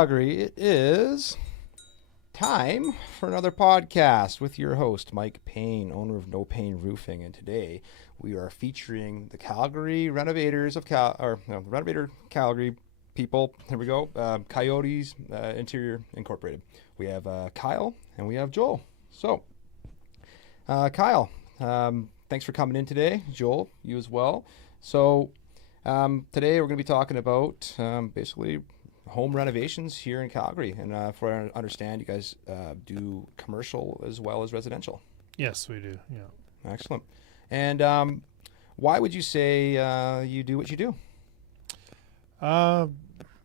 Calgary. It is time for another podcast with your host, Mike Payne, owner of No Pain Roofing. And today we are featuring the Calgary Renovators of Renovator Calgary people. Here we go. Coyotes Interior Incorporated. We have Kyle and we have Joel. So, Kyle, thanks for coming in today. Joel, you as well. So, today we're going to be talking about basically home renovations here in Calgary. And for I understand, you guys do commercial as well as residential. Yes, we do. Yeah. Excellent. And why would you say you do what you do?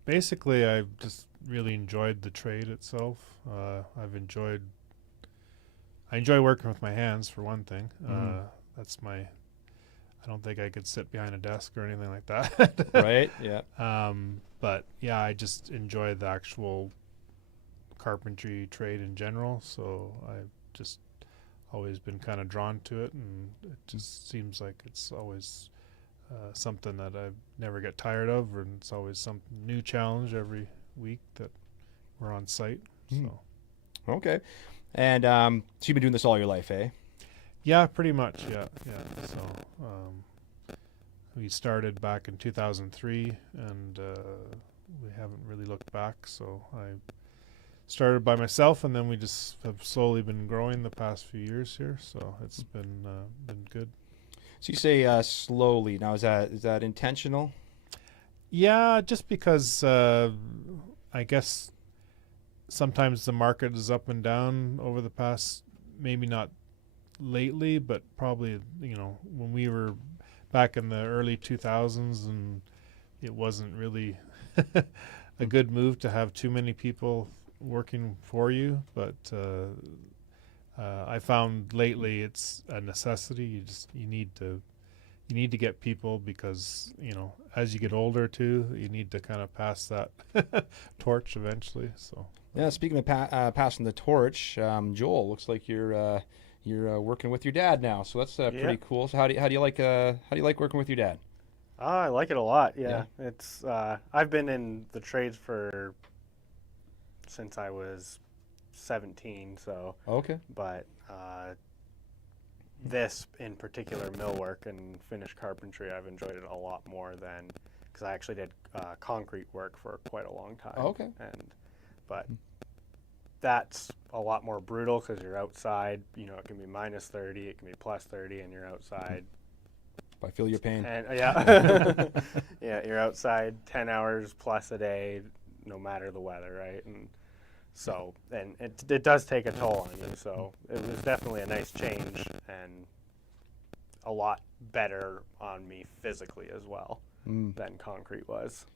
Basically, I've just really enjoyed the trade itself. I enjoy working with my hands, for one thing. I don't think I could sit behind a desk or anything like that. Right, yeah. But yeah, I just enjoy the actual carpentry trade in general. So I've just always been kind of drawn to it, and it just seems like it's always something that I never get tired of, and it's always some new challenge every week that we're on site. So Okay. And so you've been doing this all your life, eh? yeah, pretty much. Yeah. So we started back in 2003, and we haven't really looked back. So I started by myself, and then we just have slowly been growing the past few years here. So it's been good. So you say slowly. Now, is that intentional? Yeah, just because I guess sometimes the market is up and down over the past, maybe not lately, but probably, when we were back in the early 2000s, and it wasn't really a good move to have too many people working for you. But I found lately it's a necessity. You need to get people, because as you get older too, you need to kind of pass that torch eventually. So Yeah. Speaking of passing the torch, Joel, looks like you're working with your dad now, so that's pretty cool. So how do you like working with your dad? I like it a lot. Yeah. It's I've been in the trades since I was 17. So Okay. but this in particular, millwork and finished carpentry, I've enjoyed it a lot more than, because I actually did concrete work for quite a long time. Okay. But that's a lot more brutal, because you're outside. It can be minus 30, it can be plus 30, and you're outside. I feel your pain. And yeah, you're outside 10 hours plus a day, no matter the weather, right? And so, and it does take a toll on you. So it was definitely a nice change, and a lot better on me physically as well than concrete was.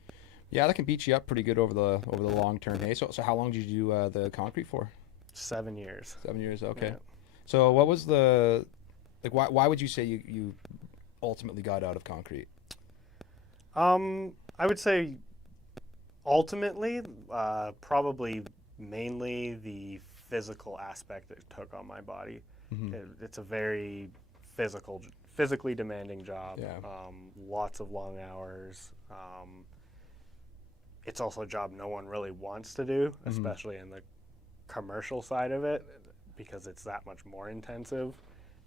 Yeah, that can beat you up pretty good over the long term. Hey, so how long did you do the concrete for? 7 years. 7 years. Okay. Yeah. So what was why would you say you ultimately got out of concrete? I would say ultimately, probably mainly the physical aspect it took on my body. It's a very physically demanding job. Yeah. Lots of long hours. It's also a job no one really wants to do, especially in the commercial side of it, because it's that much more intensive,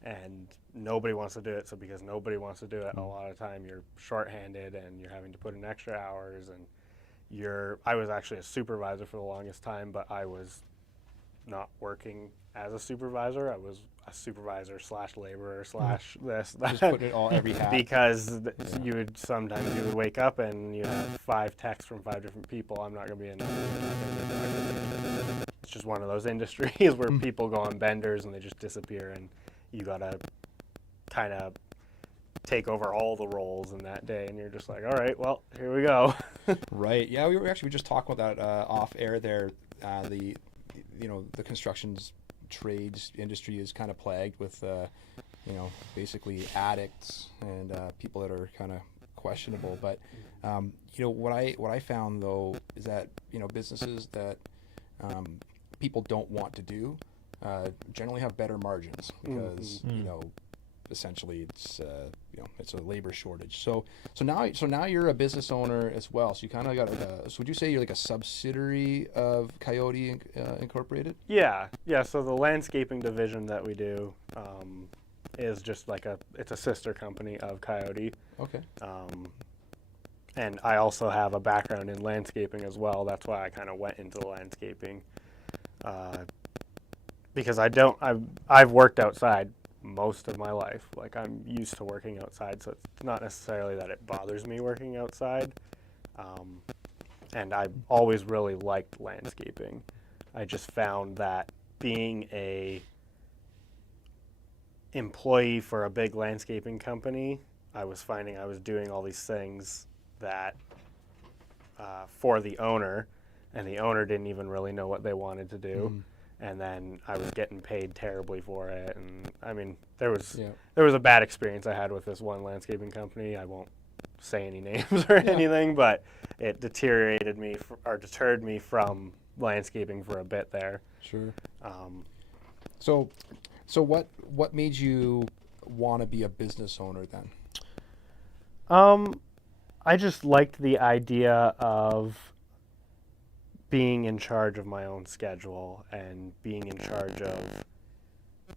and nobody wants to do it. So because nobody wants to do it, a lot of time you're shorthanded and you're having to put in extra hours. And I was actually a supervisor for the longest time, but I was not working as a supervisor. I was a supervisor / laborer / this, that. Just putting it all every hat. Because you would wake up and you have 5 texts from 5 different people. I'm not going to be in. It's just one of those industries where people go on benders and they just disappear, and you got to kind of take over all the roles in that day, and you're just like, all right, well, here we go. Right. Yeah, we just talking about that off air there. The construction's trades industry is kind of plagued with basically addicts and people that are kind of questionable. But what I found though is that businesses that people don't want to do generally have better margins, because essentially it's it's a labor shortage. So now you're a business owner as well. So you kind of got so would you say you're like a subsidiary of Coyote Incorporated? Yeah. So the landscaping division that we do is just like it's a sister company of Coyote. Okay. And I also have a background in landscaping as well. That's why I kind of went into the landscaping, because I've worked outside most of my life. Like, I'm used to working outside, so it's not necessarily that it bothers me working outside. And I've always really liked landscaping. I just found that being a employee for a big landscaping company, I was finding I was doing all these things that for the owner, and the owner didn't even really know what they wanted to do. And then I was getting paid terribly for it. And I mean, there was a bad experience I had with this one landscaping company. I won't say any names or anything, but it deterred me from landscaping for a bit there. Sure. So what made you want to be a business owner then? I just liked the idea of being in charge of my own schedule and being in charge of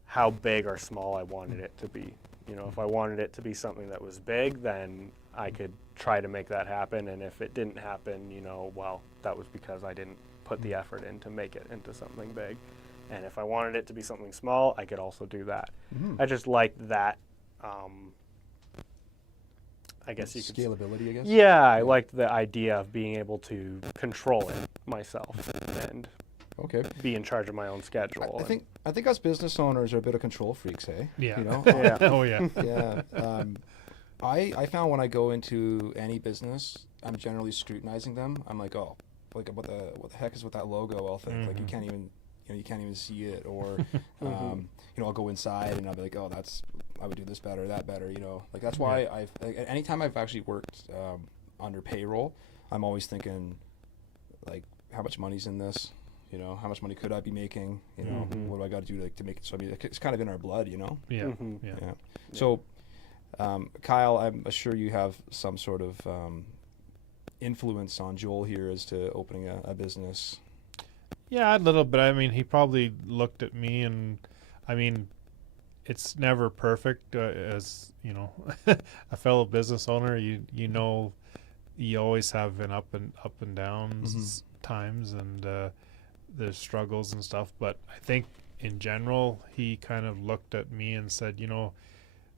how big or small I wanted it to be. You know, if I wanted it to be something that was big, then I could try to make that happen. And if it didn't happen, well, that was because I didn't put the effort in to make it into something big. And if I wanted it to be something small, I could also do that. I just liked that. I guess you could scalability, I guess. Yeah, I liked the idea of being able to control it myself and be in charge of my own schedule. I think us business owners are a bit of control freaks, hey? Yeah. Yeah. Oh yeah. Yeah. I found when I go into any business, I'm generally scrutinizing them. I'm like, oh, like what the heck is with that logo? I'll think like you can't even see it, or I'll go inside and I'll be like, oh, I would do this better, that better, like that's why anytime I've actually worked under payroll, I'm always thinking like, how much money's in this, how much money could I be making, what do I got to do to make it? So I mean, it's kind of in our blood, Yeah. Yeah. So Kyle, I'm sure you have some sort of influence on Joel here as to opening a business. Yeah, a little bit. I mean, he probably looked at me, and I mean, it's never perfect. As a fellow business owner, you always have an up and downs times, and there's struggles and stuff. But I think in general, he kind of looked at me and said,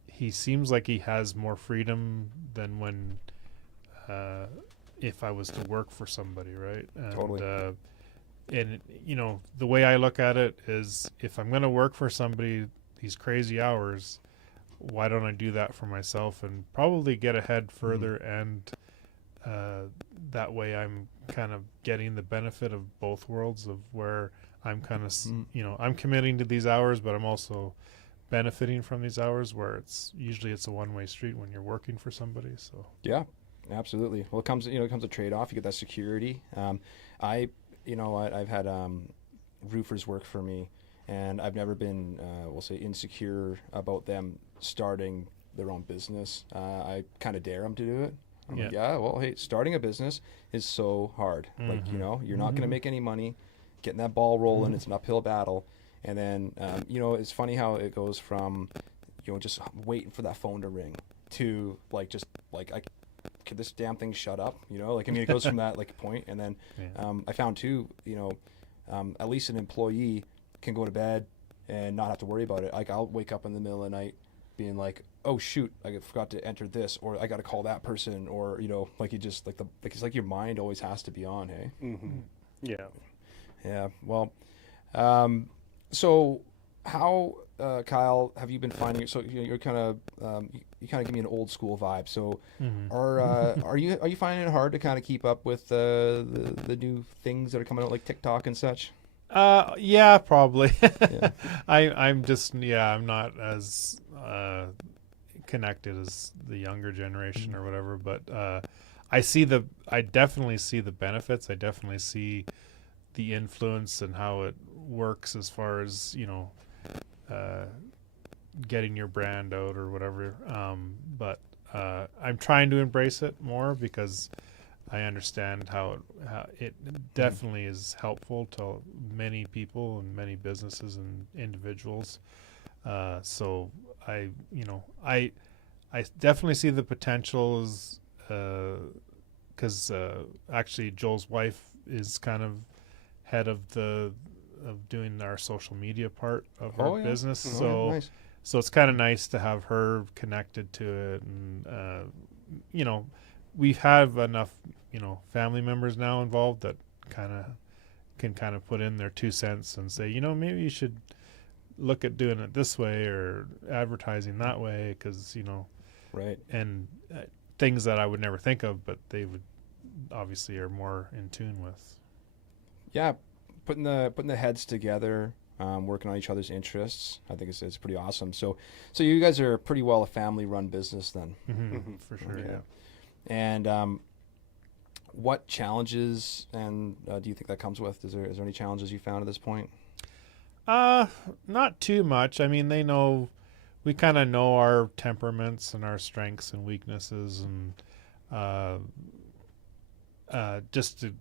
he seems like he has more freedom than when if I was to work for somebody, right? And, Totally. And the way I look at it is, if I'm going to work for somebody these crazy hours, why don't I do that for myself and probably get ahead further? And that way I'm kind of getting the benefit of both worlds, of where I'm kind of I'm committing to these hours, but I'm also benefiting from these hours, where it's a one-way street when you're working for somebody. So yeah, absolutely. Well, it comes a trade-off. You get that security. I've had roofers work for me, and I've never been, we'll say, insecure about them starting their own business. I kind of dare them to do it. I'm like, well, hey, starting a business is so hard. Like, you're not going to make any money. Getting that ball rolling, it's an uphill battle. And then, it's funny how it goes from, just waiting for that phone to ring to could this damn thing shut up? It goes from that point. And then I found too, at least an employee can go to bed and not have to worry about it. Like, I'll wake up in the middle of the night being like, oh shoot, I forgot to enter this, or I got to call that person, or it's like your mind always has to be on. Hey. Yeah. Well, so how, Kyle, have you been finding it? So you're kind of you kind of give me an old school vibe. So are you finding it hard to kind of keep up with the new things that are coming out, like TikTok and such? Yeah, probably. Yeah. I'm not as connected as the younger generation or whatever, but I definitely see the benefits. I definitely see the influence and how it works, as far as getting your brand out or whatever. But I'm trying to embrace it more because I understand how it definitely is helpful to many people and many businesses and individuals. So I definitely see the potentials because actually Joel's wife is kind of head of doing our social media part of our business. Oh, So nice. so it's kind of nice to have her connected to it, and we have enough family members now involved that can put in their 2 cents and say, maybe you should look at doing it this way or advertising that way, because Right. and things that I would never think of, but they would obviously are more in tune with. Yeah, putting the heads together, working on each other's interests. I think it's pretty awesome. So you guys are pretty well a family-run business then. For sure. Okay. Yeah. And what challenges and do you think that comes with? Is there any challenges you found at this point? Not too much. I mean, we kind of know our temperaments and our strengths and weaknesses, and just to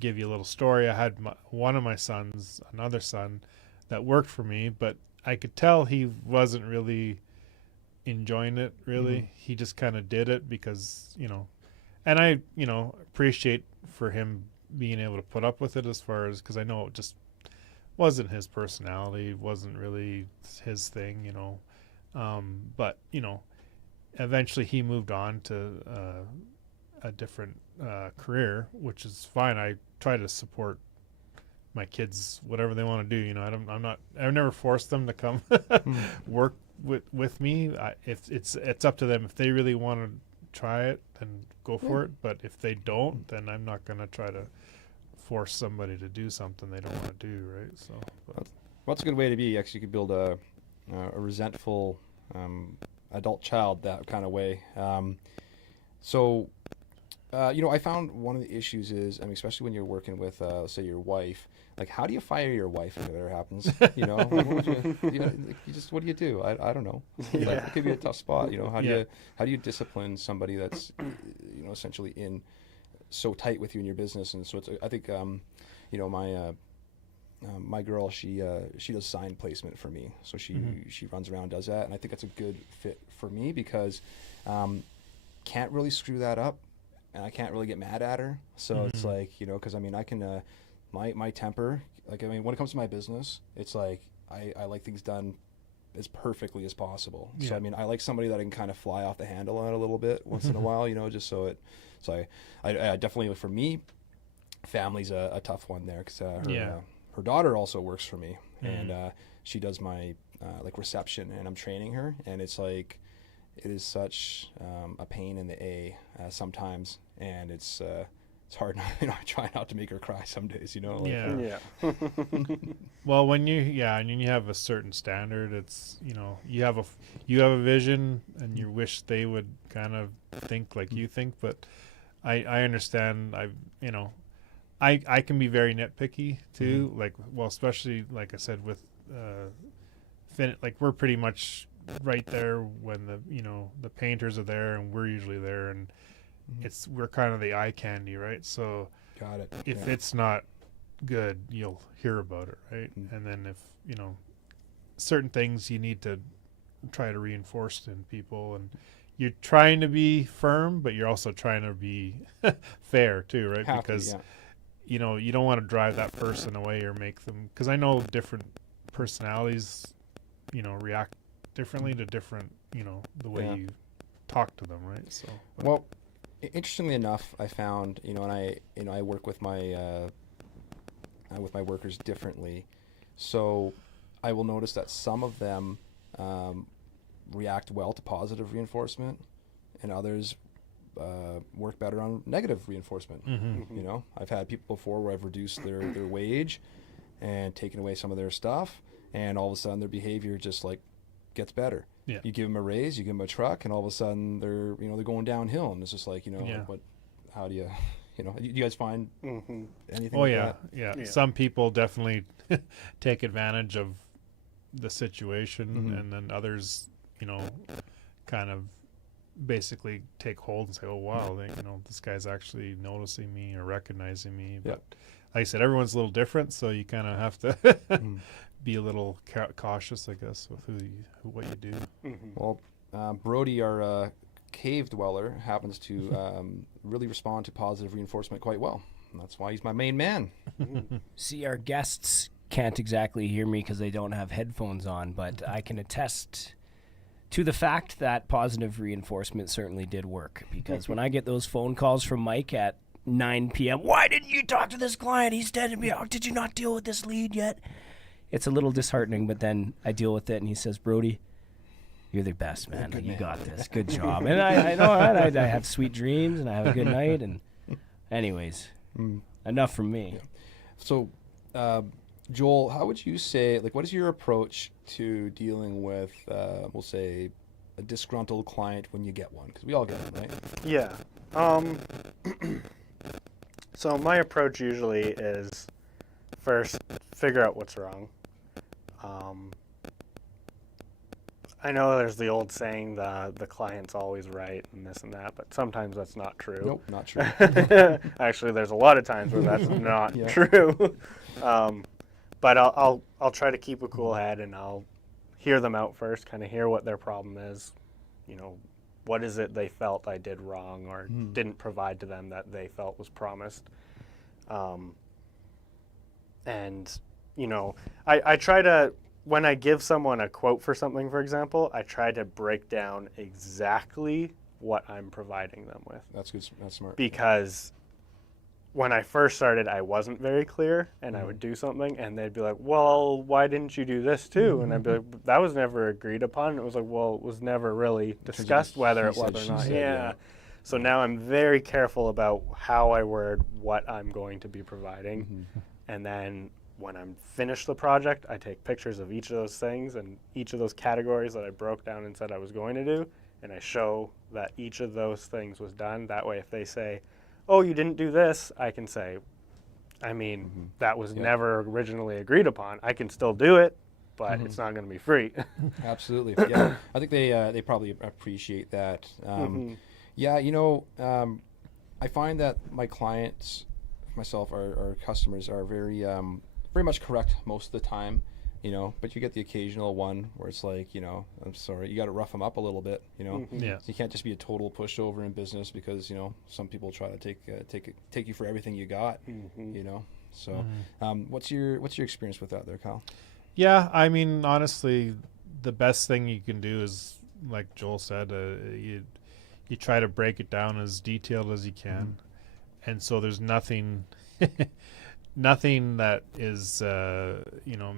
give you a little story, I had one of my sons, another son, that worked for me, but I could tell he wasn't really enjoying it. Really, he just kind of did it because and I appreciate for him being able to put up with it, as far as, because I know it just wasn't his personality, wasn't really his thing, but eventually he moved on to a different career, which is fine. I try to support my kids, whatever they want to do. I've never forced them to come work with me. If it's up to them. If they really want to try it, then go for it. But if they don't, then I'm not going to try to force somebody to do something they don't want to do, right? So Well, that's a good way to be. Actually, you could build a resentful adult child that kind of way. I found one of the issues is, especially when you're working with, say, your wife. Like, how do you fire your wife if it ever happens? What do you do? I don't know. Yeah. Like, it could be a tough spot. How do you discipline somebody that's essentially in so tight with you in your business? And so I think my girl, she does sign placement for me, so she runs around, does that, and I think that's a good fit for me because can't really screw that up, and I can't really get mad at her. So it's like, because I can my temper, when it comes to my business, it's like I like things done as perfectly as possible. Yeah. So I like somebody that I can kind of fly off the handle on it a little bit once in a while, just so it. So I definitely, for me, family's a tough one there, because her daughter also works for me, and she does my reception, and I'm training her, and it's like it is such a pain in the A sometimes, and it's hard. I try not to make her cry some days. Yeah. Well, when you have a certain standard, it's you have a vision, and you wish they would kind of think like you think, but I understand. I can be very nitpicky too. Especially like I said with we're pretty much right there when the painters are there, and we're usually there, and we're kind of the eye candy, right? So got it. If it's not good, you'll hear about it, right? And then if certain things you need to try to reinforce in people, and you're trying to be firm, but you're also trying to be fair too, right? Because you don't want to drive that person away or make them, because I know different personalities react differently to different the way you talk to them, right? So well, interestingly enough, I found and I work with my workers differently, so I will notice that some of them react well to positive reinforcement, and others work better on negative reinforcement. I've had people before where I've reduced their wage and taken away some of their stuff, and all of a sudden their behavior just gets better. Yeah. You give them a raise, you give them a truck, and all of a sudden they're going downhill, and it's just how do you you guys find anything? Oh like yeah, that? yeah. Some people definitely take advantage of the situation, and then others, kind of basically take hold and say, oh wow, this guy's actually noticing me or recognizing me. But like I said, everyone's a little different, so you kind of have to be a little cautious, I guess, with what you do. Well, Brody, our cave dweller, happens to really respond to positive reinforcement quite well. And that's why he's my main man. See, our guests can't exactly hear me because they don't have headphones on, but I can attest to the fact that positive reinforcement certainly did work, because when I get those phone calls from Mike at 9 p.m., why didn't you talk to this client? He's dead to me. Oh, did you not deal with this lead yet? It's a little disheartening, but then I deal with it, and he says, Brody, you're the best, man. Like, you got this. Good job. And I know I have sweet dreams, and I have a good night. And anyways, enough from me. So, Joel, how would you say, like, what is your approach to dealing with, we'll say, a disgruntled client when you get one? Because we all get them, right? Yeah. So my approach usually is first figure out what's wrong. I know there's the old saying, the client's always right and this and that, but sometimes that's not true. Nope, not true. Actually, there's a lot of times where that's not true. But I'll try to keep a cool head, and I'll hear them out first, kind of hear what their problem is. What is it they felt I did wrong or didn't provide to them that they felt was promised. And I try to, when I give someone a quote for something, for example, I try to break down exactly what I'm providing them with. That's good. That's smart. Because when I first started, I wasn't very clear, and I would do something, and they'd be like, well, why didn't you do this too? And I'd be like, that was never agreed upon. And it was like, well, it was never really discussed whether it was or not. Yeah. So now I'm very careful about how I word what I'm going to be providing. And then when I'm finished the project, I take pictures of each of those things and each of those categories that I broke down and said I was going to do, and I show that each of those things was done. That way, if they say, oh, you didn't do this, I can say, that was never originally agreed upon. I can still do it, but it's not going to be free. Absolutely. Yeah. I think they probably appreciate that. Yeah, I find that my clients, myself, our customers are very much correct most of the time, but you get the occasional one where it's like, I'm sorry, you got to rough them up a little bit, So you can't just be a total pushover in business because, some people try to take you for everything you got, So what's your experience with that there, Kyle? Yeah, honestly, the best thing you can do is, like Joel said, you try to break it down as detailed as you can. And so there's nothing that is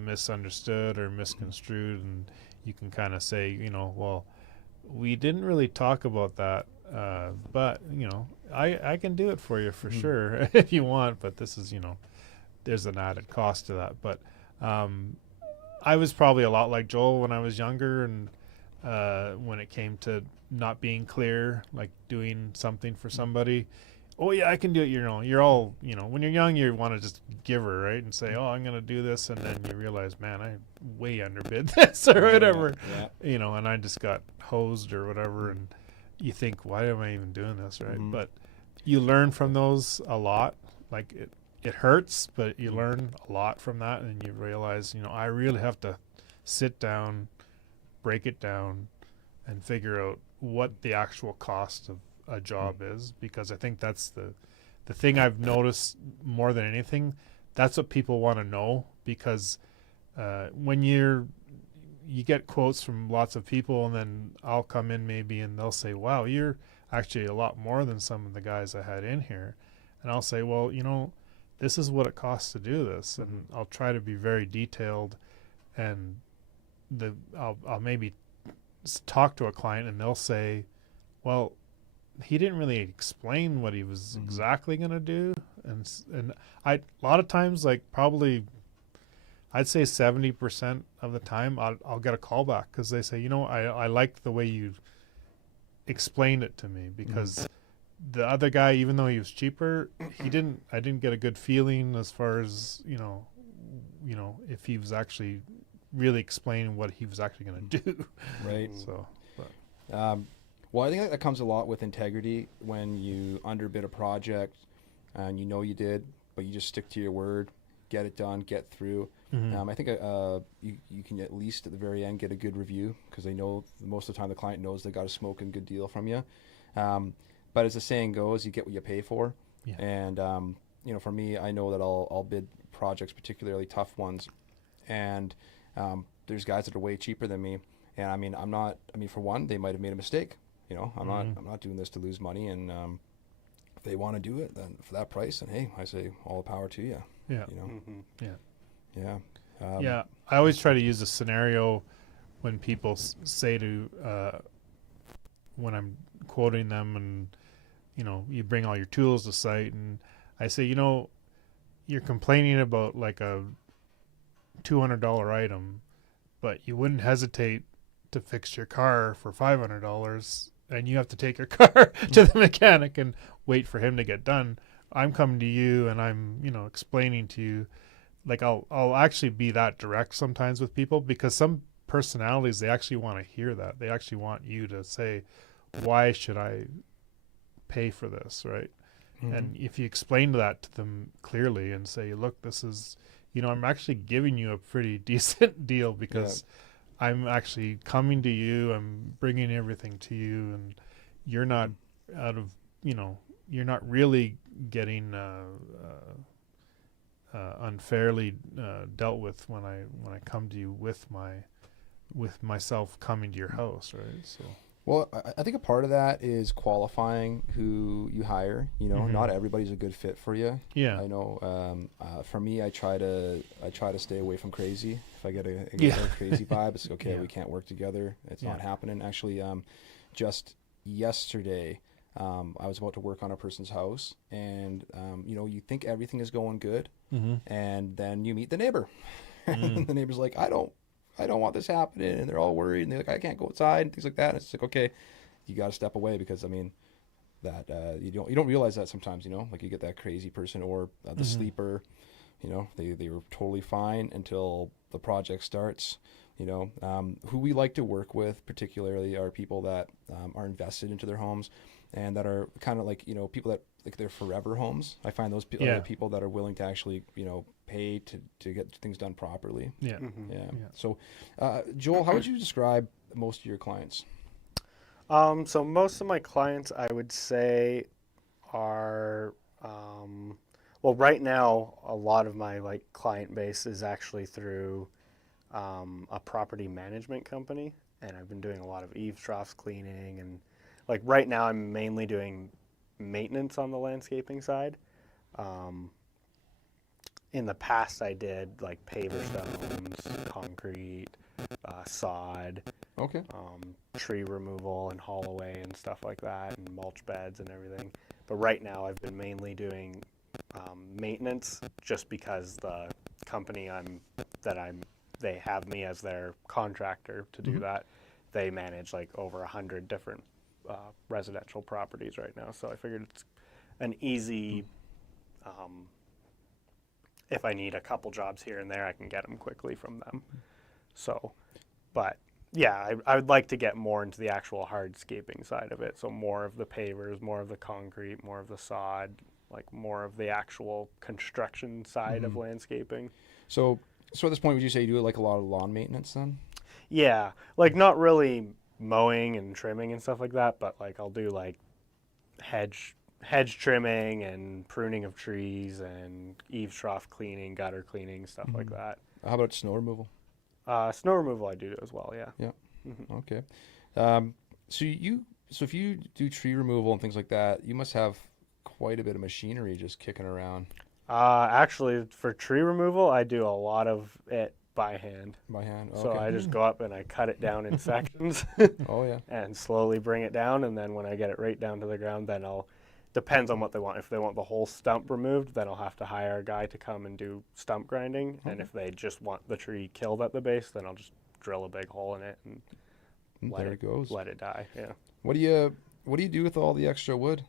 misunderstood or misconstrued, and you can kind of say, well, we didn't really talk about that, but I can do it for you for sure if you want, but this is there's an added cost to that. But I was probably a lot like Joel when I was younger, and when it came to not being clear, like doing something for somebody. Oh yeah, I can do it. You're all, when you're young, you want to just give her, right? And say, oh, I'm going to do this. And then you realize, man, I way underbid this or whatever, and I just got hosed or whatever. And you think, why am I even doing this? Right. But you learn from those a lot. Like it hurts, but you learn a lot from that. And you realize, I really have to sit down, break it down, and figure out what the actual cost of a job is, because I think that's the thing I've noticed more than anything. That's what people want to know, because when you get quotes from lots of people, and then I'll come in maybe and they'll say, wow, you're actually a lot more than some of the guys I had in here. And I'll say, well, this is what it costs to do this. And I'll try to be very detailed, and I'll maybe talk to a client and they'll say, well, he didn't really explain what he was exactly going to do. And a lot of times, like probably I'd say 70% of the time I'll get a call back because they say, I liked the way you explained it to me, because the other guy, even though he was cheaper, I didn't get a good feeling as far as, if he was actually really explain what he was actually going to do. Right. So, but, Well, I think that comes a lot with integrity when you underbid a project and you know you did, but you just stick to your word, get it done, get through. I think you can at least at the very end get a good review because they know most of the time the client knows they got a smoking good deal from you. But as the saying goes, you get what you pay for. Yeah. And for me, I know that I'll bid projects, particularly tough ones, and there's guys that are way cheaper than me. And I'm not. For one, they might have made a mistake. I'm not doing this to lose money. And if they want to do it, then for that price, then hey, I say all the power to you. yeah. Yeah. Yeah. Yeah. I always try to use a scenario when people say to, when I'm quoting them and, you bring all your tools to site and I say, you're complaining about like a $200 item, but you wouldn't hesitate to fix your car for $500 and you have to take your car to the mechanic and wait for him to get done. I'm coming to you and I'm, explaining to you, like I'll actually be that direct sometimes with people because some personalities, they actually want to hear that. They actually want you to say, why should I pay for this, right? And if you explain that to them clearly and say, look, this is, I'm actually giving you a pretty decent deal because I'm actually coming to you, I'm bringing everything to you, and you're not out of, you're not really getting unfairly dealt with when I come to you with myself coming to your house, right? So. Well, I think a part of that is qualifying who you hire. Not everybody's a good fit for you. Yeah. I know. For me, I try to stay away from crazy. If I get a crazy vibe, it's okay. We can't work together. It's not happening. Actually, just yesterday, I was about to work on a person's house, and you think everything is going good, and then you meet the neighbor, and the neighbor's like, I don't want this happening, and they're all worried, and they're like, I can't go outside, and things like that. And it's like, okay, you got to step away because that you don't realize that sometimes, like you get that crazy person or the sleeper, they were totally fine until the project starts. Who we like to work with particularly are people that are invested into their homes and that are kind of like, people that like they're forever homes. I find those people are the people that are willing to actually, pay to get things done properly. Yeah. So, Joel, how would you describe most of your clients? So most of my clients, I would say, are right now a lot of my client base is actually through a property management company, and I've been doing a lot of eaves troughs cleaning, and right now I'm mainly doing maintenance on the landscaping side. In the past, I did paver stones, concrete, sod, tree removal and haul away and stuff like that, and mulch beds and everything. But right now, I've been mainly doing maintenance, just because the company they have me as their contractor to do that. They manage over 100 different residential properties right now, so I figured it's an easy. If I need a couple jobs here and there, I can get them quickly from them. So, but yeah, I would like to get more into the actual hardscaping side of it. So more of the pavers, more of the concrete, more of the sod, more of the actual construction side of landscaping. So at this point, would you say you do a lot of lawn maintenance then? Yeah, not really mowing and trimming and stuff like that, but I'll do hedge trimming and pruning of trees and eaves trough cleaning, gutter cleaning, stuff like that. How about snow removal? Snow removal I do as well, yeah. Yeah. Okay. So if you do tree removal and things like that, you must have quite a bit of machinery just kicking around. Actually, for tree removal, I do a lot of it by hand. By hand. Okay. So I just go up and I cut it down in sections. Oh yeah. And slowly bring it down, and then when I get it right down to the ground, then depends on what they want. If they want the whole stump removed, then I'll have to hire a guy to come and do stump grinding. And if they just want the tree killed at the base, then I'll just drill a big hole in it and let it die. Yeah. What do you do with all the extra wood?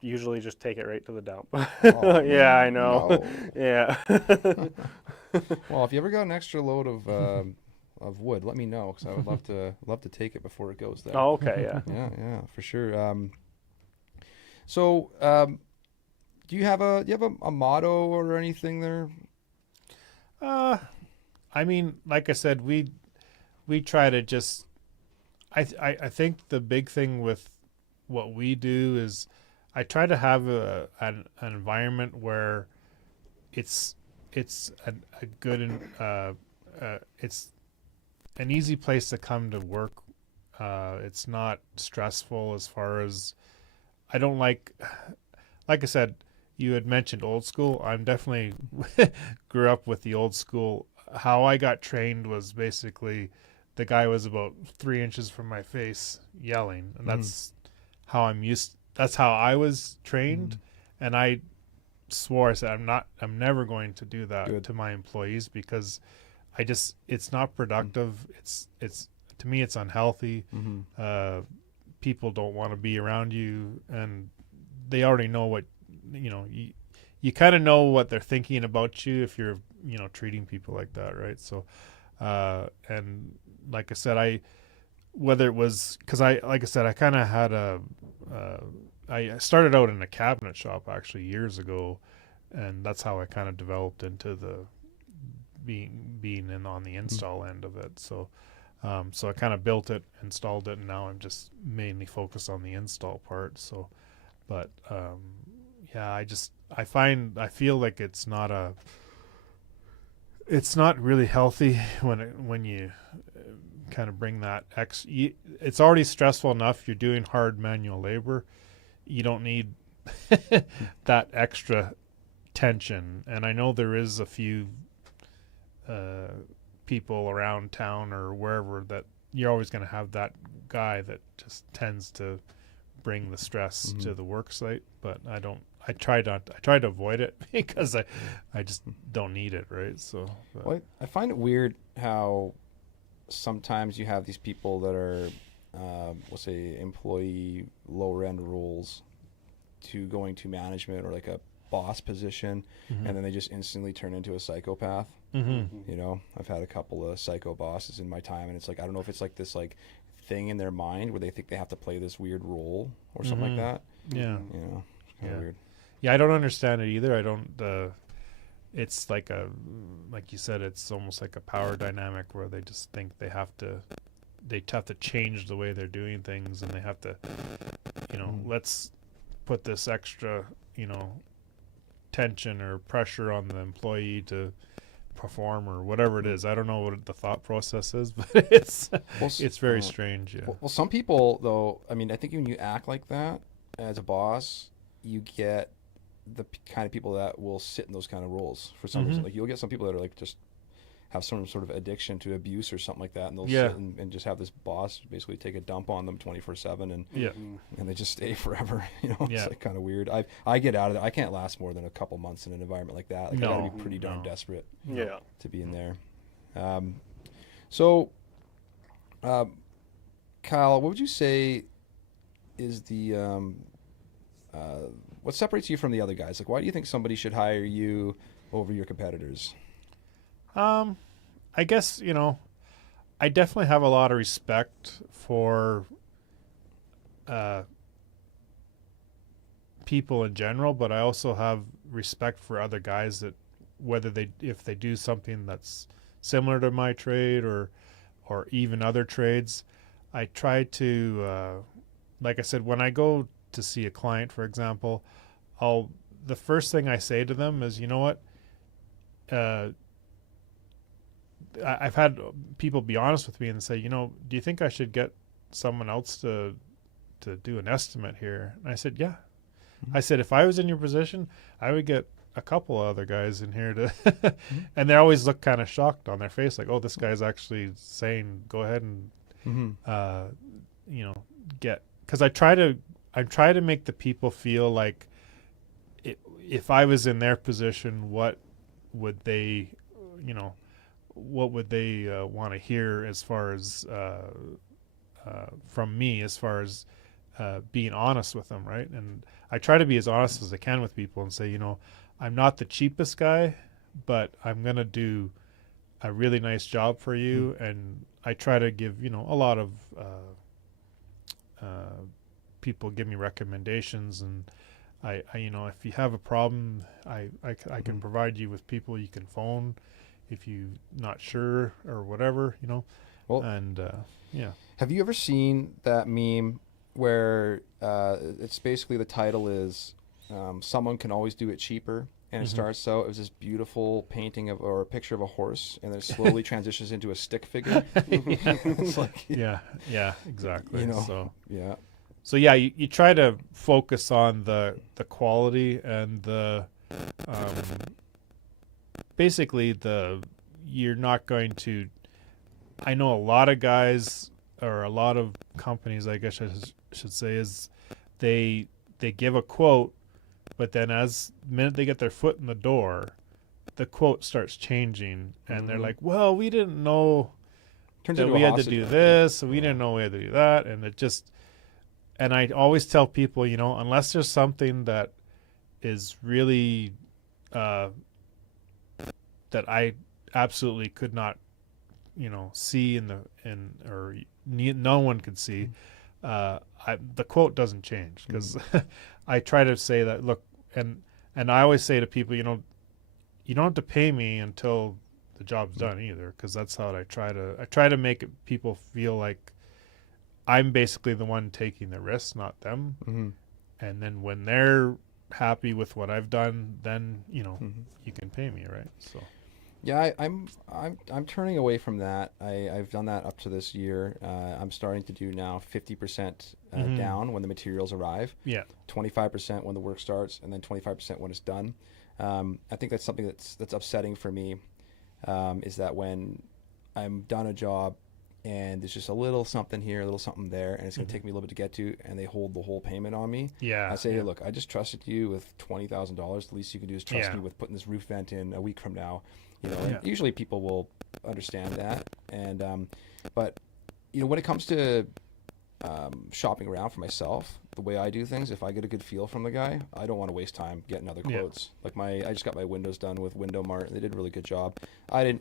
Usually just take it right to the dump. Oh, yeah, I know. No. Yeah. Well, if you ever got an extra load of wood, let me know because I would love to take it before it goes there. Oh, okay, yeah. Yeah, for sure. So, do you have a motto or anything there? I mean, like I said, we try to just. I think the big thing with what we do is I try to have an environment where it's a good it's an easy place to come to work. It's not stressful as far as I don't like I said, you had mentioned old school. I'm definitely grew up with the old school. How I got trained was basically the guy was about 3 inches from my face yelling, and that's how that's how I was trained. And I swore, I said, I'm never going to do that to my employees because it's not productive. It's to me, it's unhealthy. People don't want to be around you, and they already know what, you kind of know what they're thinking about you if you're, treating people like that. Right. So, and like I said, whether it was, cause I kind of had I started out in a cabinet shop actually years ago, and that's how I kind of developed into the being in on the install end of it. So, so I kind of built it, installed it, and now I'm just mainly focused on the install part. So, but, yeah, I feel like it's not really healthy when you kind of bring that it's already stressful enough. You're doing hard manual labor. You don't need that extra tension. And I know there is a few people around town or wherever that you're always going to have that guy that just tends to bring the stress to the work site. But I try to avoid it because I just don't need it. Right. So, well, I find it weird how sometimes you have these people that are, we'll say, employee lower end roles to going to management or like a boss position, and then they just instantly turn into a psychopath. I've had a couple of psycho bosses in my time, and it's like I don't know if it's like this like thing in their mind where they think they have to play this weird role or something like that. Yeah. It's kind of weird. Yeah, I don't understand it either. I don't. It's like you said, it's almost like a power dynamic where they just think they have to change the way they're doing things, and they have to, let's put this extra, tension or pressure on the employee to perform or whatever it is. I don't know what the thought process is, but it's very strange. Yeah. Well, some people though, I mean, I think when you act like that as a boss, you get the kind of people that will sit in those kind of roles for some reason. Like you'll get some people that are like just have some sort of addiction to abuse or something like that, and they'll sit and just have this boss basically take a dump on them 24/7, and they just stay forever. It's like kind of weird. I get out of it. I can't last more than a couple months in an environment like that. Like I gotta be pretty darn desperate to be in there. So, Kyle, what would you say is the what separates you from the other guys? Like, why do you think somebody should hire you over your competitors? I guess, I definitely have a lot of respect for people in general, but I also have respect for other guys that if they do something that's similar to my trade or even other trades, I try to, like I said, when I go to see a client, for example, the first thing I say to them is, you know what, I've had people be honest with me and say, do you think I should get someone else to do an estimate here? And I said, yeah. I said, if I was in your position, I would get a couple of other guys in here to, and they always look kind of shocked on their face, like, oh, this guy's actually saying, go ahead and, because I try to make the people feel like if I was in their position, what would they want to hear as far as from me, as far as being honest with them, right? And I try to be as honest as I can with people and say, I'm not the cheapest guy, but I'm gonna do a really nice job for you, and I try to give a lot of people give me recommendations, and I if you have a problem, I can provide you with people you can phone if you not sure or whatever, Well, and yeah. have you ever seen that meme where it's basically the title is someone can always do it cheaper, and it starts out it was this beautiful painting of or a picture of a horse, and then it slowly transitions into a stick figure. It's like, Yeah, exactly. yeah. So yeah, you try to focus on the quality and the basically you're not going to. I know a lot of guys or a lot of companies, I guess I should say, is they give a quote, but then as the minute they get their foot in the door, the quote starts changing, and they're like, "Well, we didn't know Turns that into we a had to hostage. do this, we didn't know we had to do that," and it just. And I always tell people, unless there's something that is really that I absolutely could not, see or no one could see, the quote doesn't change, because I try to say that, look, and I always say to people, you don't have to pay me until the job's done either, because that's how I try to make people feel like I'm basically the one taking the risk, not them. And then when they're happy with what I've done, then you can pay me, right? So Yeah, I'm turning away from that. I've done that up to this year. I'm starting to do now 50% down when the materials arrive. Yeah. 25% when the work starts, and then 25% when it's done. I think that's something that's upsetting for me. Is that when I'm done a job and there's just a little something here, a little something there, and it's going to take me a little bit to get to, and they hold the whole payment on me. Yeah. I say, hey, look, I just trusted you with $20,000. The least you can do is trust me with putting this roof vent in a week from now. And usually people will understand that. And but when it comes to shopping around for myself, the way I do things, if I get a good feel from the guy, I don't want to waste time getting other quotes. Like I just got my windows done with Window Mart, and they did a really good job. I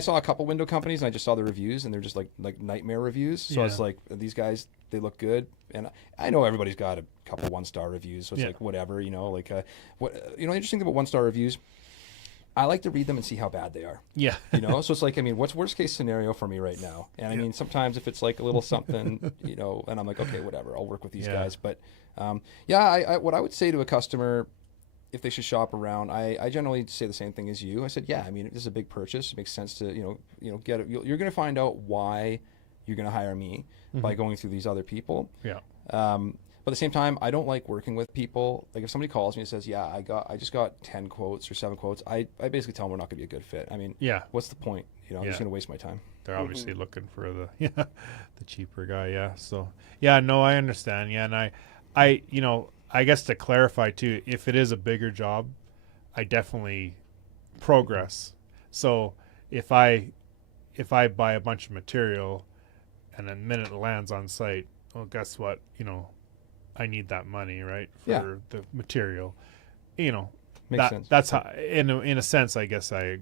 saw a couple window companies, and I just saw the reviews, and they're just like nightmare reviews. So I was like, these guys, they look good, and I know everybody's got a couple 1-star reviews, so it's like whatever, interesting thing about 1-star reviews, I like to read them and see how bad they are. Yeah. So it's like, what's worst case scenario for me right now? And sometimes if it's like a little something, and I'm like, okay, whatever, I'll work with these guys. But what I would say to a customer, if they should shop around, I generally say the same thing as you. I said, this is a big purchase. It makes sense to, get it. You're going to find out why you're going to hire me by going through these other people. Yeah. But at the same time, I don't like working with people. Like if somebody calls me and says, I just got 10 quotes or 7 quotes, I basically tell them we're not going to be a good fit. What's the point? I'm just going to waste my time. They're obviously looking for the cheaper guy. Yeah. So, no, I understand. Yeah. And I guess to clarify too, if it is a bigger job, I definitely progress. So if I buy a bunch of material and then the minute it lands on site, well, guess what? I need that money, right? For the material. Makes sense. That's how, in a sense, I guess I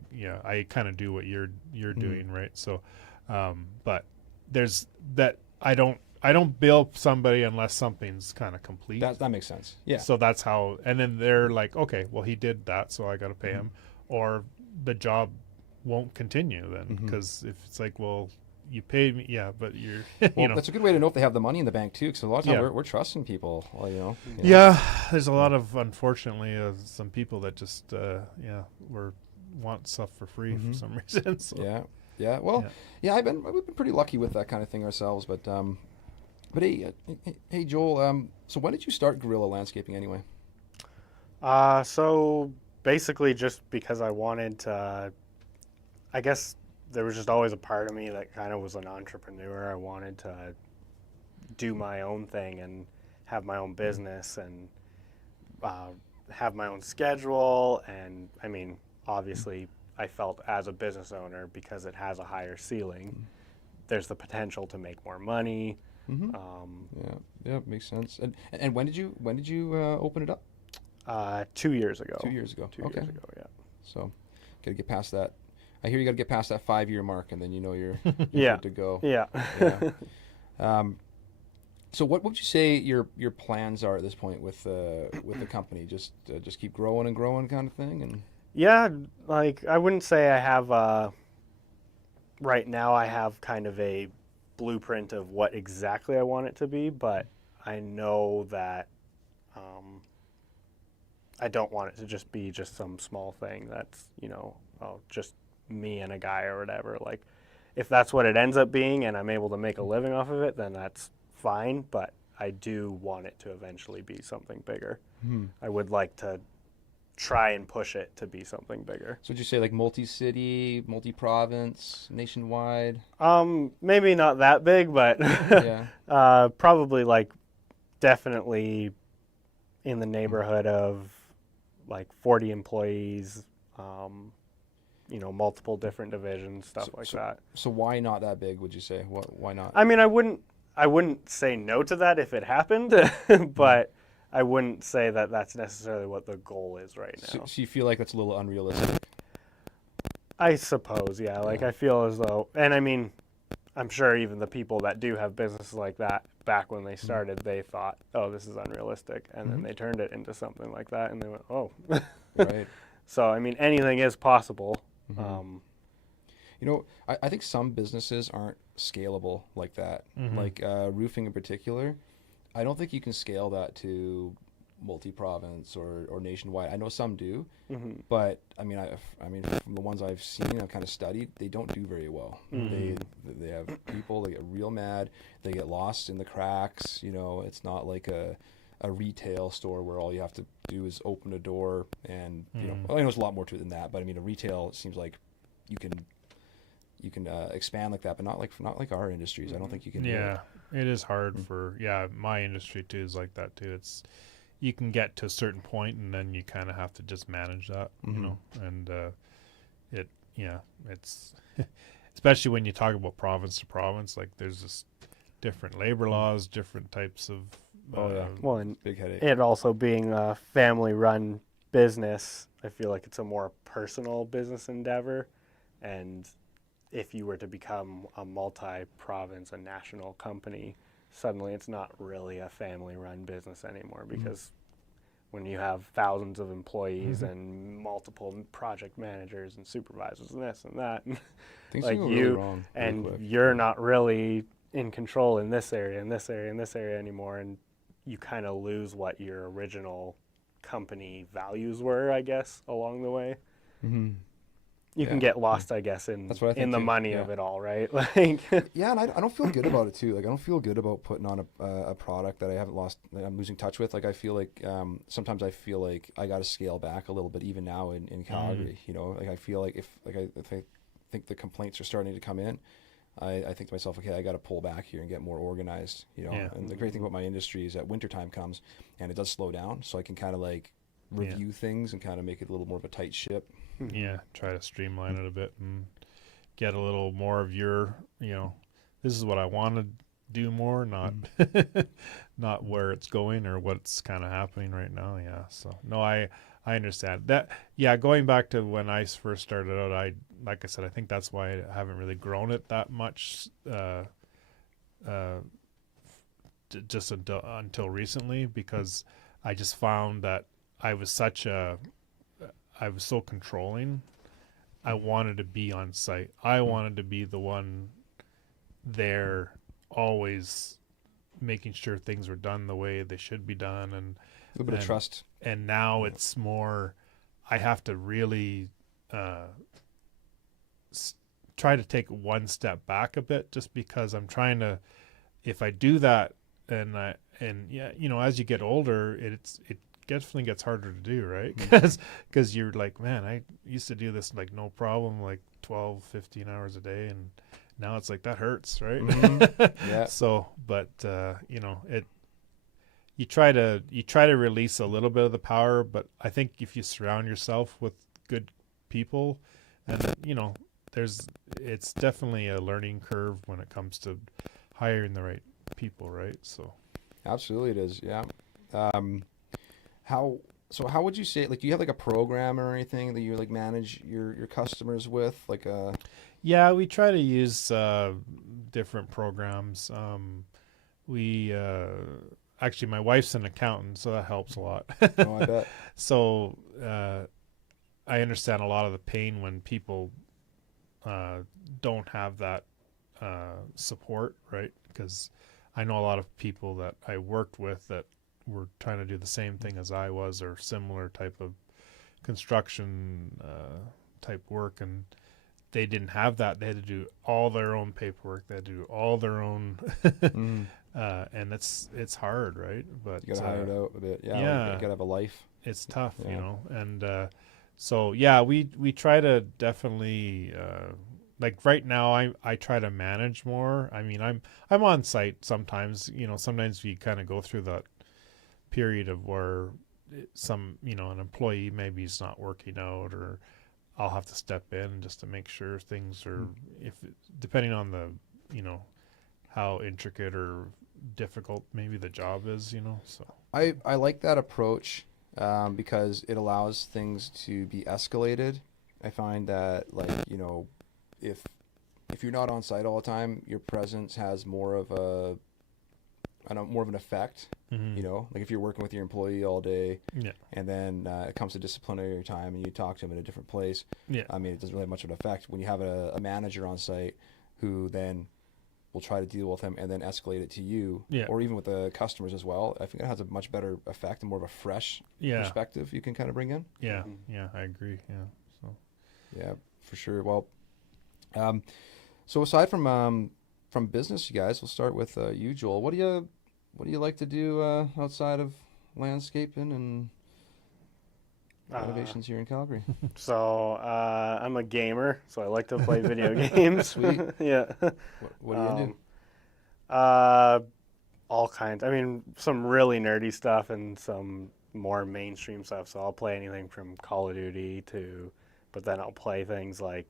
kind of do what you're doing, right? So, but there's that I don't bill somebody unless something's kind of complete. That makes sense. Yeah. So that's how, and then they're like, okay, well he did that, so I got to pay him, or the job won't continue then, because if it's like, well, you paid me, but you're, that's a good way to know if they have the money in the bank too, because a lot of times we're trusting people. Well, Yeah, there's a lot of, unfortunately, some people that just, want stuff for free for some reason. So. Yeah. Well, we've been pretty lucky with that kind of thing ourselves. But hey, Joel. So when did you start guerrilla landscaping anyway? So basically, just because I wanted to, I guess there was just always a part of me that kind of was an entrepreneur. I wanted to do my own thing and have my own business and have my own schedule. And obviously, I felt as a business owner, because it has a higher ceiling, there's the potential to make more money. Makes sense. And when did you open it up? 2 years ago. 2 years ago. 2 years ago, yeah. So, got to get past that. I hear you got to get past that 5-year mark, and then you know you're Yeah. good to go. Yeah. Yeah. So what would you say your plans are at this point with the company? Just keep growing and growing kind of thing, and Yeah, like I wouldn't say I have right now I have kind of a blueprint of what exactly I want it to be, but I know that I don't want it to just be just some small thing that's, just me and a guy or whatever. Like, if that's what it ends up being and I'm able to make a living off of it, then that's fine, but I do want it to eventually be something bigger. I would like to try and push it to be something bigger. so would you say like multi-city, multi-province, nationwide? Maybe not that big, but Yeah. probably like definitely in the neighborhood of like 40 employees, multiple different divisions, stuff like that. So why not that big? Would you say? Why not? I mean, I wouldn't say no to that if it happened, but I wouldn't say that that's necessarily what the goal is right now. So you feel like that's a little unrealistic? I suppose, yeah. Like, I feel as though, and I mean, I'm sure even the people that do have businesses like that, back when they started, they thought, oh, this is unrealistic. And then they turned it into something like that, and they went, oh. Right. So, I mean, anything is possible. I think some businesses aren't scalable like that. Like roofing in particular, I don't think you can scale that to multi-province or nationwide. I know some do, but I mean, from the ones I've seen, I've kind of studied, they don't do very well. They have people, they get real mad, they get lost in the cracks. It's not like a retail store where all you have to do is open a door and I know there's a lot more to it than that, but I mean, a retail, it seems like you can expand like that, but not like our industries. I don't think you can. Yeah, it is hard for my industry too is like that too. It's you can get to a certain point and then you kind of have to just manage that, and it's especially when you talk about province to province, like there's just different labor laws, different types of Well, and big headache. it also being a family-run business, I feel like it's a more personal business endeavor, and if you were to become a multi-province, a national company, suddenly it's not really a family-run business anymore, because when you have thousands of employees and multiple project managers and supervisors and this and that, Things like can go really wrong really and quick. you're not really in control in this area, in this area, in this area anymore, and you kind of lose what your original company values were, I guess, along the way. You can get lost, I guess, in That's what I think the too. money Yeah. of it all, right? Like, Yeah, and I don't feel good about it too. Like I don't feel good about putting on a product that I haven't lost, that I'm losing touch with. Like I feel like sometimes I feel like I got to scale back a little bit, even now in Calgary. Like I feel like if I think the complaints are starting to come in, I think to myself, okay, I got to pull back here and get more organized. And the great thing about my industry is that wintertime comes and it does slow down, so I can kind of like review things and kind of make it a little more of a tight ship. Yeah, try to streamline it a bit and get a little more of your, this is what I want to do more, not not where it's going or what's kind of happening right now. Yeah, so no, I understand that. Yeah, going back to when I first started out, like I said, I think that's why I haven't really grown it that much, just until recently, because I just found that I was so controlling. I wanted to be on site. I wanted to be the one there, always making sure things were done the way they should be done, and A little bit of trust. And now it's more, I have to really try to take one step back a bit, just because I'm trying to. If I do that, as you get older, it definitely gets harder to do, right? Because you're like, man, I used to do this like no problem, like 12, 15 hours a day, and now it's like that hurts, right? Yeah. So, but you try to release a little bit of the power, but I think if you surround yourself with good people, and it's definitely a learning curve when it comes to hiring the right people, right? So Absolutely, it is. Yeah. How So how would you say, like, do you have like a program or anything that you like manage your customers with, like a? Yeah, we try to use different programs. We actually, my wife's an accountant, so that helps a lot. Oh, I bet. So I understand a lot of the pain when people don't have that support, right? Because I know a lot of people that I worked with that were trying to do the same thing as I was, or similar type of construction type work, and they didn't have that. They had to do all their own paperwork. They had to do all their own, and it's hard, right? But You gotta hire it out a bit. Yeah. yeah. You gotta have a life. it's tough, Yeah. you know. And so yeah, we try to definitely like right now I try to manage more. I mean, I'm on site sometimes, you know. Sometimes we kind of go through that period of where some, you know, an employee maybe is not working out, or I'll have to step in just to make sure things are, if depending on the, you know, how intricate or difficult maybe the job is, you know. So I like that approach because it allows things to be escalated. I find that, like, you know, if you're not on site all the time, your presence has more of an effect. You know, like if you're working with your employee all day, yeah, and then it comes to disciplinary time and you talk to them in a different place. yeah, I mean, it doesn't really have much of an effect when you have a manager on site who then will try to deal with him and then escalate it to you, Yeah. or even with the customers as well. I think it has a much better effect and more of a fresh yeah, perspective you can kind of bring in. yeah, Mhm. yeah. I agree. Yeah. So Yeah, for sure. Well, so aside from business, you guys, we'll start with you, Joel. What do you like to do outside of landscaping and renovations here in Calgary? So I'm a gamer, so I like to play video games. Sweet. Yeah. What are you into? All kinds. I mean, some really nerdy stuff and some more mainstream stuff. So I'll play anything from Call of Duty to, but then I'll play things like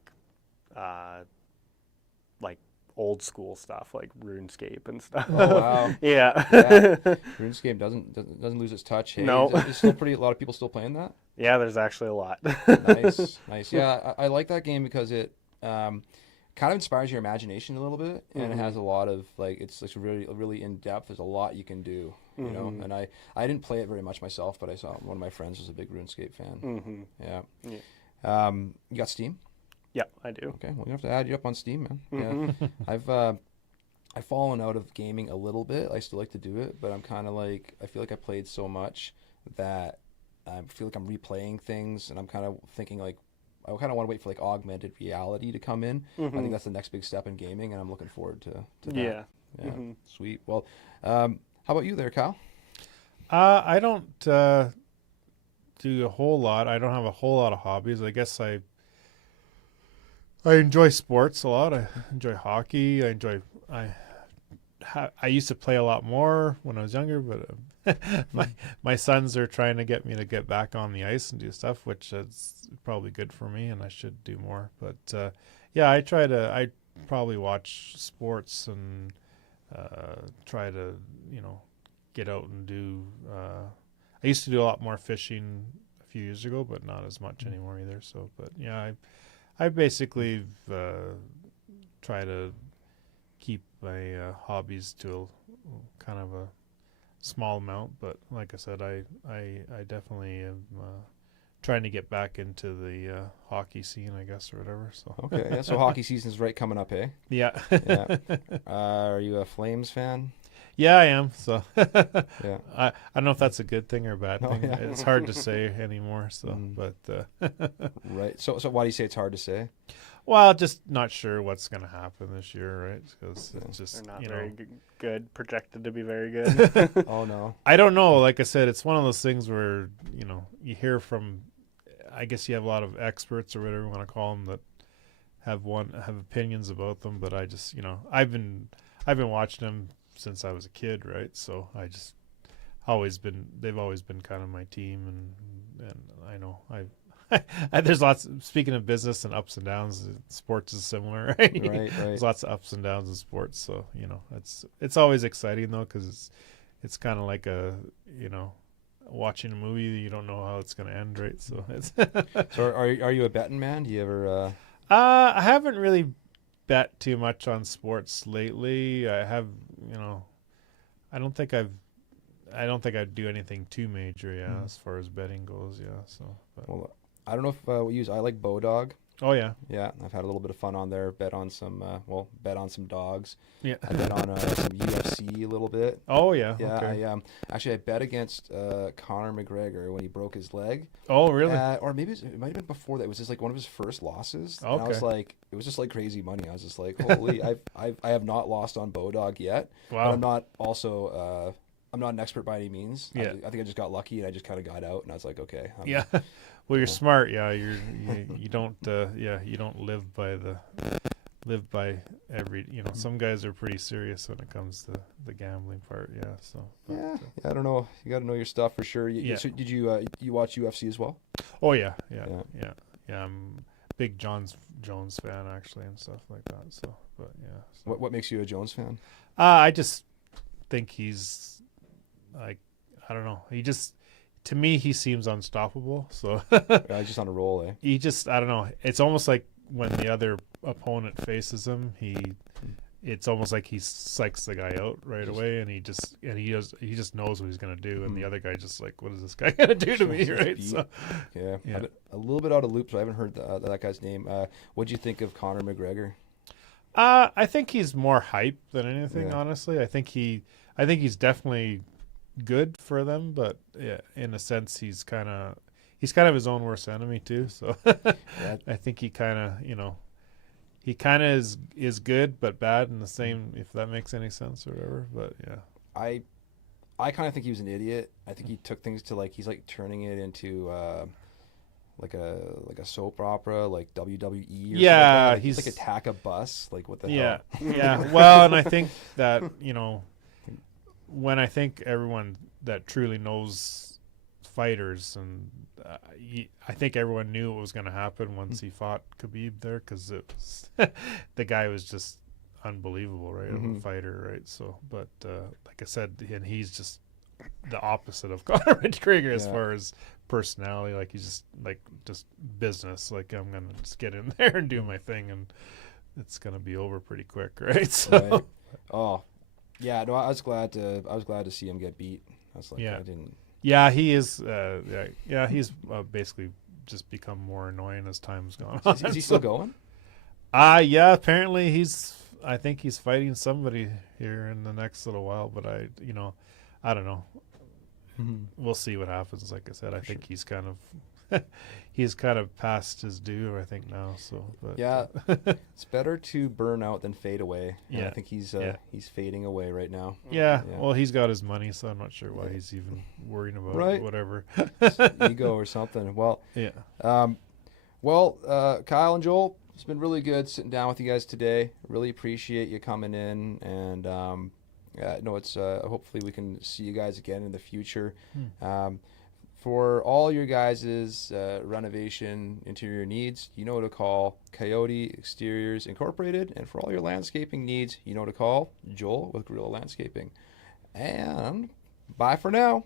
old school stuff like RuneScape and stuff. Oh, wow. Yeah. Yeah. RuneScape doesn't lose its touch. Hey, No. There's still a lot of people still playing that. Yeah, there's actually a lot. Nice. Yeah, I like that game because it kind of inspires your imagination a little bit, and it has a lot of, like, it's really in depth. There's a lot you can do, you know. And I didn't play it very much myself, but I saw one of my friends was a big RuneScape fan. Yeah. You got Steam? Yeah, I do. Okay, well, you have to add you up on Steam, man. Yeah, I've fallen out of gaming a little bit. I still like to do it, but I'm kind of like, I feel like I played so much that I feel like I'm replaying things, and I'm kind of thinking like, I kind of want to wait for like augmented reality to come in. I think that's the next big step in gaming, and I'm looking forward to that. Yeah. Yeah. Sweet. Well, how about you there, Kyle? I don't do a whole lot. I don't have a whole lot of hobbies. I guess I enjoy sports a lot. I enjoy hockey. I used to play a lot more when I was younger, but my sons are trying to get me to get back on the ice and do stuff, which is probably good for me, and I should do more. But yeah, I probably watch sports and try to, you know, get out and do. I used to do a lot more fishing a few years ago, but not as much anymore either. So, but yeah, I basically try to keep my hobbies to kind of a small amount. But like I said, I definitely am trying to get back into the hockey scene, I guess, or whatever. So Okay, yeah, so hockey season's right coming up, eh? yeah, Yeah. Are you a Flames fan? yeah, I am. So Yeah. I don't know if that's a good thing or a bad Oh, thing. yeah. It's hard to say anymore. So, but Right. So why do you say it's hard to say? well, just not sure what's going to happen this year, right? Because it's just, They're not you very know, good, projected to be very good. Oh no. I don't know. Like I said, it's one of those things where, you know, you hear from, I guess you have a lot of experts or whatever you want to call them that have opinions about them. But I just, you know, I've been watching them since I was a kid, right? So I just they've always been kind of my team, and I know there's lots. Speaking of business and ups and downs, sports is similar, right? Right. There's lots of ups and downs in sports, so you know it's always exciting though, because it's kind of like a, you know, watching a movie, you don't know how it's going to end, right? So it's So are you a betting man? Do you ever? I haven't really bet too much on sports lately. I have, I don't think I'd do anything too major, as far as betting goes, So, but. Well, I don't know if I like Bodog. Oh yeah, Yeah, I've had a little bit of fun on there. Bet on some dogs. yeah. I bet on some UFC a little bit. Oh yeah, Yeah, okay. I bet against Conor McGregor when he broke his leg. Oh really? Or maybe it might have been before that. It was just like one of his first losses. And I was Okay. like, it was just like crazy money. I was just like, holy, I have not lost on Bodog yet. But Wow. I'm not also I'm not an expert by any means. Yeah. I think I just got lucky and I just kind of got out and I was like, okay. Yeah. Well, you're smart. Yeah, you don't you don't live by every, some guys are pretty serious when it comes to the gambling part. Yeah. So. But, Yeah, I don't know. You got to know your stuff for sure. Yeah. So did you watch UFC as well? Oh yeah. Yeah. I'm a big Jones fan actually and stuff like that. So, but yeah. So. What makes you a Jones fan? I just think he's like, I don't know. To me, he seems unstoppable. So He's just on a roll, eh? he just, I don't know. It's almost like when the other opponent faces him, it's almost like he psychs the guy out right away, and he just knows what he's gonna do, and the other guy just like, what is this guy gonna do to me, right? So, Yeah. Yeah. A little bit out of loop, so I haven't heard that guy's name. What'd you think of Conor McGregor? I think he's more hype than anything. Yeah. Honestly, I think he's definitely good for them, but yeah, in a sense, he's kind of his own worst enemy too. So Yeah. I think he kind of is good but bad in the same, if that makes any sense or whatever. But yeah, I kind of think he was an idiot. I think he took things to he's like turning it into like a soap opera, like WWE. Or Yeah, something like that. he's like attack a bus. Like what the yeah, hell? yeah. Well, and I think that when I think everyone that truly knows fighters, and I think everyone knew what was going to happen once he fought Khabib there, because it was the guy was just unbelievable, right? As a fighter, right? So, but like I said, and he's just the opposite of Conor McGregor as far as personality. Like he's just business. Like, I'm gonna just get in there and do my thing, and it's gonna be over pretty quick, right? So. Right. Oh, yeah. No, I was glad to see him get beat. I was like, Yeah. I didn't. Yeah, he is. He's basically just become more annoying as time's gone on. Is he still going? Yeah. Apparently, I think he's fighting somebody here in the next little while. But I don't know. We'll see what happens. Like I said, I think he's kind of past his due, I think, now. So, but, Yeah, it's better to burn out than fade away. And Yeah. I think he's fading away right now. yeah. Yeah. Well, he's got his money, so I'm not sure why he's even worrying about Right. whatever. Ego or something. Well, Yeah. Kyle and Joel, it's been really good sitting down with you guys today. Really appreciate you coming in, and it's hopefully we can see you guys again in the future. For all your guys' renovation interior needs, you know what to call Coyote Exteriors Incorporated. And for all your landscaping needs, you know what to call Joel with Gorilla Landscaping. And bye for now.